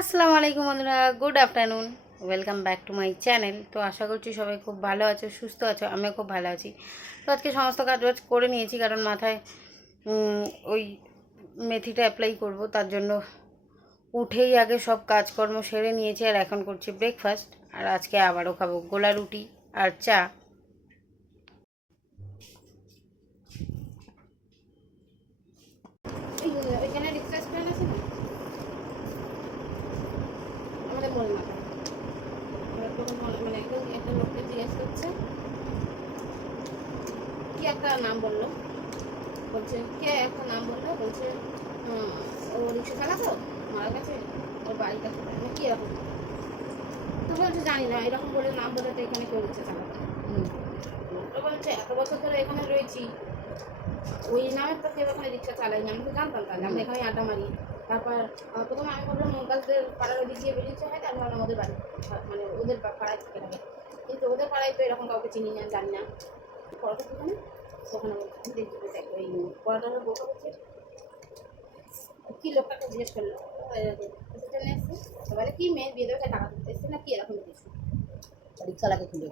আসসালামু আলাইকুম বন্ধুরা, good afternoon, welcome back to my channel. তো আশা করছি সবাই খুব ভালো আছো, সুস্থ আছো। আমিও খুব ভালো আছি। তো আজকে সমস্ত কাজ বাজ করে নিয়েছি, কারণ মাথায় ওই মেথিটা অ্যাপ্লাই করব, তার জন্য উঠেই আগে সব কাজকর্ম সেরে নিয়েছি। আর এখন করছি ব্রেকফাস্ট। আর আজকে আবারও খাবো গোলা রুটি আর চা। ওইখানে রিক্সা স্ট্যান্ড আছে না, আমাদের মনে না মানে একদম একটা লোককে জিজ্ঞেস করছে, কি একটা নাম বললো, বলছে কে একটা নাম বললো, বলছে ও রিক্সা চালাতো, মারা গেছে, ওর বাড়িটা কোথায়, মানে কি এরকম। তো বলছে জানি না, এরকম বলে নাম বলে তো এখানে কেউ রিক্সা চালাতো। তো বলছে এত বছর ধরে এখানে রয়েছি, ওই নামের তো কেউ এখানে রিক্সা চালাইনি, আমি তো জানতাম, তাহলে আমরা এখানে আড্ডা মারি। তারপর প্রথমে আমি ভাবলাম মমতাজদের পাড়ার ওদিক দিয়ে বেরিয়েছে হয়, তারপর আমাদের বাড়ি, মানে ওদের পাড়ায় থেকে থাকে। কিন্তু ওদের পাড়ায় তো এরকম কাউকে চিনি না, জানি না। পড়াটা ওখানে ওখানে দেখতে ওই পড়াটার বসে হচ্ছে, কি লোকটাকে জিজ্ঞেস করলো জন্য এসছে, সবাই কি মেয়ে বিয়ে দেবে টাকা দিতে এসছে না কি এরকম কিছু, রিক্সা লাগে খুঁজে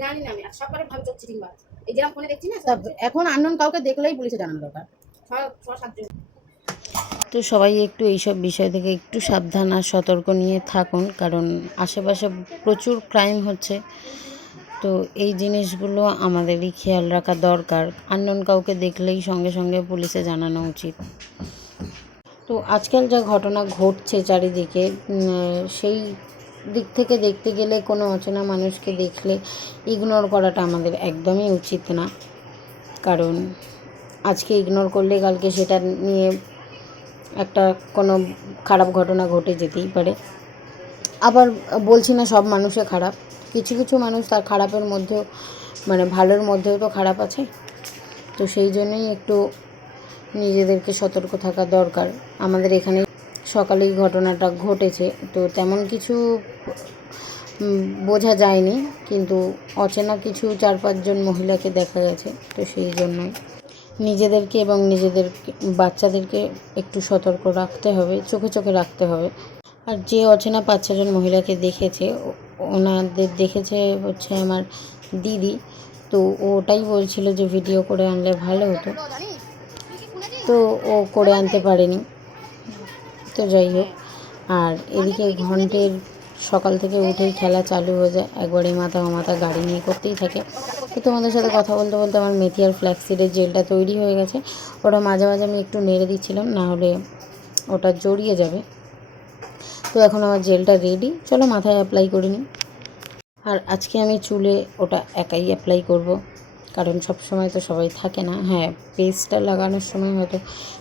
জানি না। আমি সববারে ভাবি চোখ চিটিং বাজ, এই যেরকম ফোনে দেখছি না, এখন আননোন কাউকে দেখলেই পুলিশে জানানো দরকার। তো সবাই একটু এইসব বিষয় থেকে একটু সাবধান আর সতর্ক নিয়ে থাকুন, কারণ আশেপাশে প্রচুর ক্রাইম হচ্ছে। তো এই জিনিসগুলো আমাদেরই খেয়াল রাখা দরকার। আননোন কাউকে দেখলেই সঙ্গে সঙ্গে পুলিশে জানানো উচিত। তো আজকাল যা ঘটনা ঘটছে চারিদিকে, সেই দিক থেকে দেখতে গেলে কোনো অচেনা মানুষকে দেখলে ইগনোর করাটা আমাদের একদমই উচিত না, কারণ আজকে ইগনোর করলে কালকে সেটা নিয়ে একটা কোনো খারাপ ঘটনা ঘটে যেতেই পারে। আবার বলছি না সব মানুষে খারাপ, কিছু কিছু মানুষ তার খারাপের মধ্যেও, মানে ভালোর মধ্যেও তো খারাপ আছে। তো সেই জন্যই একটু নিজেদেরকে সতর্ক থাকা দরকার। আমাদের এখানে সকালেই ঘটনাটা ঘটেছে, তো তেমন কিছু বোঝা যায়নি, কিন্তু অচেনা কিছু 4-5 জন মহিলাকে দেখা গেছে। তো সেই জন্যই নিজেদেরকে এবং নিজেদের বাচ্চাদেরকে একটু সতর্ক রাখতে হবে, চোখে চোখে রাখতে হবে। আর যে অচেনা 5-6 জন মহিলাকে দেখেছে, ওনাদের দেখেছে হচ্ছে আমার দিদি। তো ওটাই বলছিল যে ভিডিও করে আনলে ভালো হতো, তো ও করে আনতে পারেনি। তো যাই হোক, আর এদিকে ঘন্টের সকাল থেকে উঠেই খেলা চালু হয়ে যায়, একবারে মাথা মাথা গাড়ি নিয়ে করতেই থাকে। তো তোমাদের সাথে কথা বলতে বলতে আমার মেথি আর ফ্ল্যাক্সিডের জেলটা তৈরি হয়ে গেছে। ওটা মাঝে মাঝে আমি একটু নেড়ে দিচ্ছিলাম, না হলে ওটা জড়িয়ে যাবে। তো এখন আমার জেলটা রেডি, চলো মাথায় অ্যাপ্লাই করে নিই। আর আজকে আমি চুলে ওটা একাই অ্যাপ্লাই করব, কারণ সব সময় তো সবাই থাকে না। হ্যাঁ, পেস্টটা লাগানোর সময় হয়তো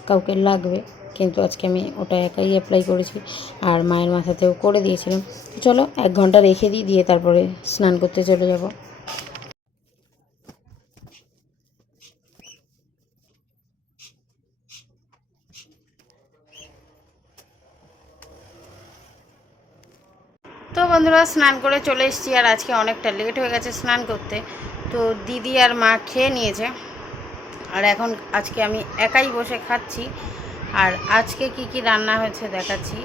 কাউকে লাগবে, কিন্তু আজকে আমি ওটা একাই অ্যাপ্লাই করেছি। আর মায়ের মাথাতেও করে দিয়েছিলাম। চলো 1 ঘন্টা রেখে দিয়ে তারপরে স্নান করতে চলে যাব। তো বন্ধুরা, স্নান করে চলে এসেছি, আর আজকে অনেকটা লেট হয়ে গেছে স্নান করতে। তো দিদি আর মা খেয়ে নিয়েছে, আর এখন আজকে আমি একাই বসে খাচ্ছি। আর আজকে কি কি রান্না হয়েছে দেখাচ্ছি।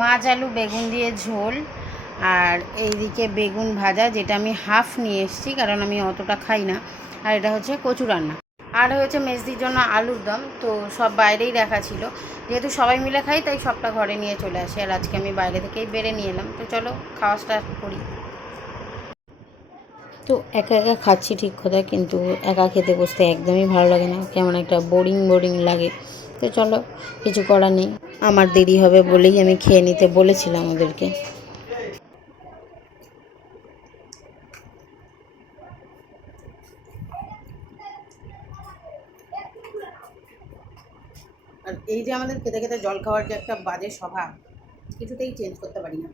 মাছ আলু বেগুন দিয়ে ঝোল, আর এইদিকে বেগুন ভাজা, যেটা আমি হাফ নিয়ে এসেছি কারণ আমি অতটা খাই না। আর এটা হচ্ছে কচু রান্না। আর হয়েছে মেজদির জন্য আলুর দম। তো সব বাইরেই রাখা ছিল, যেহেতু সবাই মিলে খাই তাই সবটা ঘরে নিয়ে চলে আসি। আর আজকে আমি বাইরে থেকেই বেড়ে নিয়ে এলাম। তো চলো খাওয়া স্টার্ট করি। তো একা একা খাচ্ছি ঠিক কথা, কিন্তু একা খেতে বসতে একদমই ভালো লাগে না, কেমন একটা বোরিং বোরিং লাগে। তো চলো, কিছু করার নেই, আমার দেরি হবে বলেই আমি খেয়ে নিতে বলেছিলাম ওদেরকে। আর এই যে আমাদের খেতে খেতে জল খাওয়ার যে একটা বাজে স্বভাব, কিছুতেই চেঞ্জ করতে পারি না।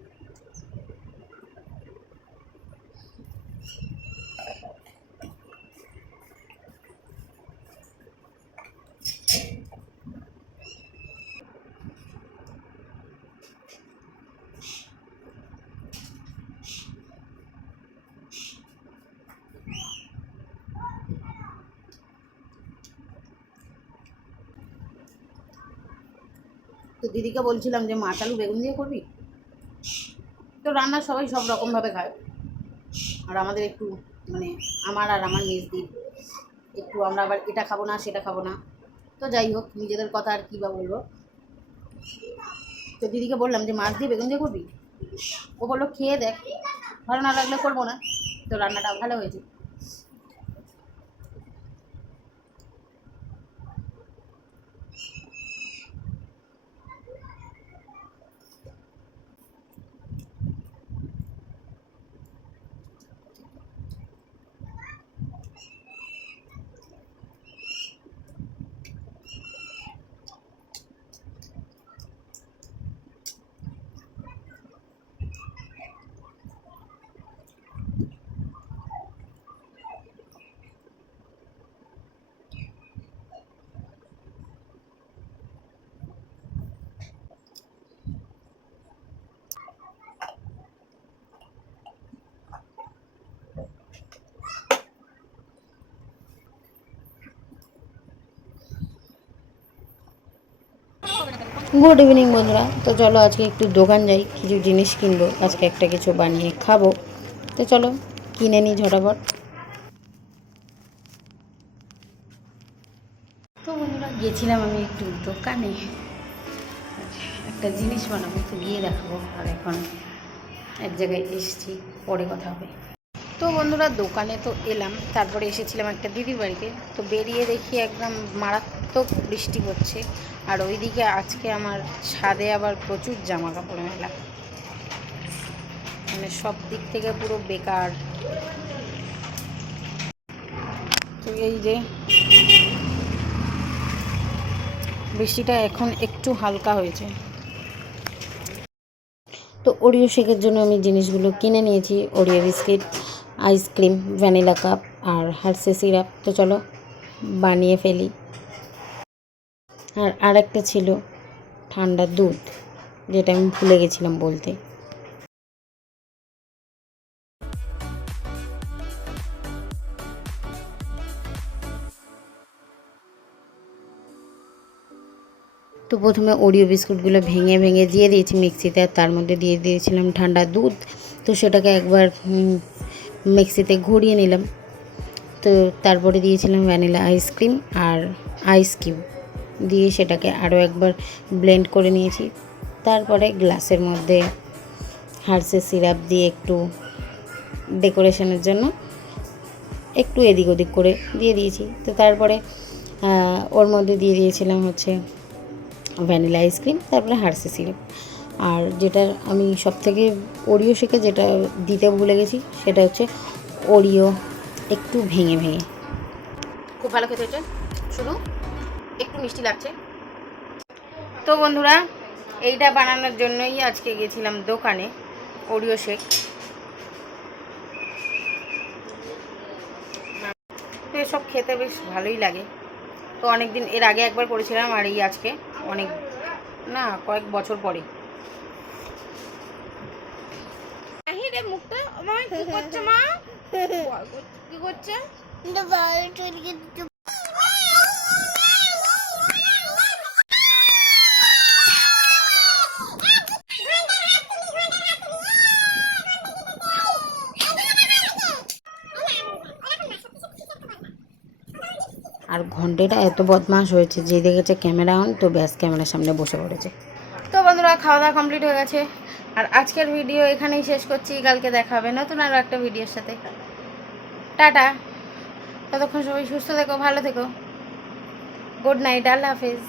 তো দিদিকে বলছিলাম যে মাছ আলু বেগুন দিয়ে করবি। তো রান্না সবাই সব রকমভাবে খায়, আর আমাদের একটু মানে আমার আর আমার মেজদির একটু আমরা আবার এটা খাবো না সেটা খাবো না। তো যাই হোক, নিজেদের কথা আর কী বা বলবো। তো দিদিকে বললাম যে মাছ দিয়ে বেগুন দিয়ে করবি। ও বললো খেয়ে দেখ, ভালো না লাগলে করবো না। তো রান্নাটা ভালো হয়েছে। গুড ইভিনিং বন্ধুরা। তো চলো আজকে একটু দোকান যাই, কিছু জিনিস কিনবো, আজকে একটা কিছু বানিয়ে খাবো। তো চলো কিনে নিই ঝটাপট। তো বন্ধুরা গিয়েছিলাম আমি একটু দোকানে, একটা জিনিস বানাবো, তো গিয়ে দেখাবো। আর এখন এক জায়গায় এসেছি, পরে কথা হবে। তো বন্ধুরা দোকানে তো এলাম, তারপরে এসেছিলাম একটা দিদির বাড়িতে। তো বেরিয়ে দেখি একদম মারাত্মক বৃষ্টি হচ্ছে, আর ওইদিকে আজকে আমার ছাদে আবার প্রচুর জামা কাপড় মেলা, মানে সব দিক থেকে পুরো বেকার। তো এই যে বৃষ্টিটা এখন একটু হালকা হয়েছে। তো ওরিও শেকের জন্য আমি জিনিসগুলো কিনে নিয়েছি, Oreo biscuit, ice cream, vanilla cup আর হার্সে সিরাপ। তো চলো বানিয়ে ফেলি। আর আরেকটা ছিল ঠান্ডা দুধ, যেটা আমি ভুলে গেছিলাম বলতে। তো প্রথমে ওরিও বিস্কুটগুলো ভেঙে ভেঙে দিয়ে দিয়েছি মিক্সিতে, আর তার মধ্যে দিয়ে দিয়েছিলাম ঠান্ডা দুধ। তো সেটাকে একবার মিক্সিতে ঘুরিয়ে নিলাম। তো তারপরে দিয়েছিলাম ভ্যানিলা আইসক্রিম আর আইস কিউব দিয়ে সেটাকে আরও একবার ব্লেন্ড করে নিয়েছি। তারপরে গ্লাসের মধ্যে হার্সে সিরাপ দিয়ে একটু ডেকোরেশনের জন্য একটু এদিক ওদিক করে দিয়ে দিয়েছি। তো তারপরে ওর মধ্যে দিয়ে দিয়েছিলাম হচ্ছে ভ্যানিলা আইসক্রিম, তারপরে হার্সে সিরাপ। আর যেটা আমি সবথেকে ওরিও শেকে যেটা দিতে ভুলে গেছি সেটা হচ্ছে ওরিও একটু ভেঙে ভেঙে। খুব ভালো খেতে হচ্ছে, শুধু একটু মিষ্টি লাগছে। তো বন্ধুরা এইটা বানানোর জন্যই আজকে গেছিলাম দোকানে, ওরিও শেক। তো এসব খেতে বেশ ভালোই লাগে। তো অনেক দিন এর আগে একবার করেছিলাম, আর এই আজকে অনেক না কয়েক বছর পরে। মুখটা কি করছে মা, কি করছে? আর ঘন্টাটা এত বদমাশ হয়েছে যে দেখেছে ক্যামেরা অন, তো ব্যাস ক্যামেরার সামনে বসে পড়েছে। তো বন্ধুরা খাওয়া দাওয়া কমপ্লিট হয়ে গেছে, আর আজকের ভিডিও এখানেই শেষ করছি। কালকে দেখা হবে নতুন আরও একটা ভিডিওর সাথে। টাটা, ততক্ষণ সবাই সুস্থ থেকো, ভালো থেকো। গুড নাইট, আল্লাহ হাফেজ।